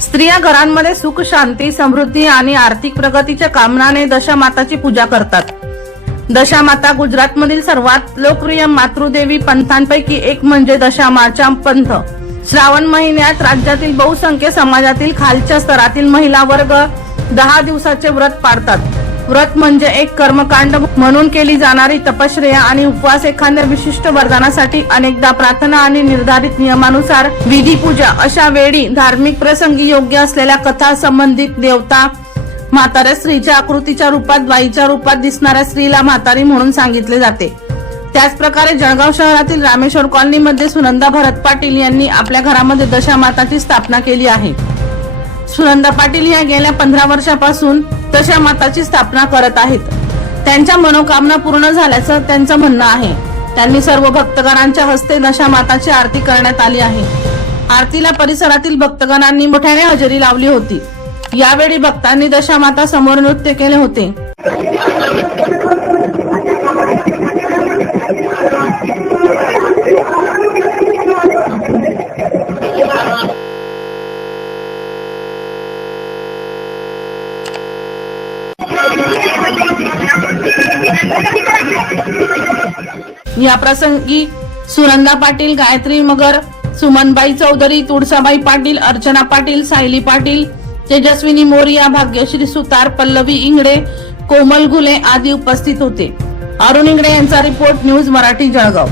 स्त्रिया घरांमध्ये सुख शांती समृद्धी आणि आर्थिक प्रगतीच्या कामनाने दशामाताची पूजा करतात. दशामाता गुजरातमधील सर्वात लोकप्रिय मातृदेवी पंथांपैकी एक म्हणजे दशामाचा पंथ. श्रावण महिन्यात राज्यातील बहुसंख्य समाजातील खालच्या स्तरातील महिला वर्ग दहा दिवसाचे व्रत पाडतात. व्रत म्हणजे एक कर्मकांड म्हणून केली जाणारी तपश्चर्या आणि उपवास एखाद्या विशिष्ट वरदानासाठी अनेकदा प्रार्थना आणि निर्धारित नियमानुसार विधी पूजा अशा वेळी धार्मिक प्रसंगी योग्य असलेल्या कथा संबंधित देवता म्हाताऱ्या स्त्रीच्या आकृतीच्या रूपात बाईच्या रूपात दिसणाऱ्या स्त्रीला म्हातारी म्हणून सांगितले जाते. त्याच प्रकारे जळगाव शहरातील रामेश्वर कॉलनीमध्ये सुनंदा भरत पाटील यांनी आपल्या घरामध्ये दशामाताची स्थापना केली आहे. सुनंदा पाटील या गेल्या पंधरा वर्षापासून तशा माताची स्थापना करत आहेत. त्यांच्या मनोकामना पूर्ण झाल्याचं त्यांचं म्हणणं आहे. त्यांनी सर्व भक्तगणांच्या हस्ते नशा माताची आरती करण्यात आली आहे. आरतीला परिसरातील भक्तगणांनी मोठ्याने हजेरी लावली होती. यावेळी भक्तांनी दशामाता समोर नृत्य केले होते. या प्रसंगी सुनंदा पाटील गायत्री मगर सुमनबाई चौधरी तुळसाबाई पाटील अर्चना पाटील सायली पाटील तेजस्विनी मोरिया भाग्यश्री सुतार पल्लवी इंगडे कोमल घुले आदी उपस्थित होते. अरुण इंगडे यांचा रिपोर्ट न्यूज मराठी जळगाव.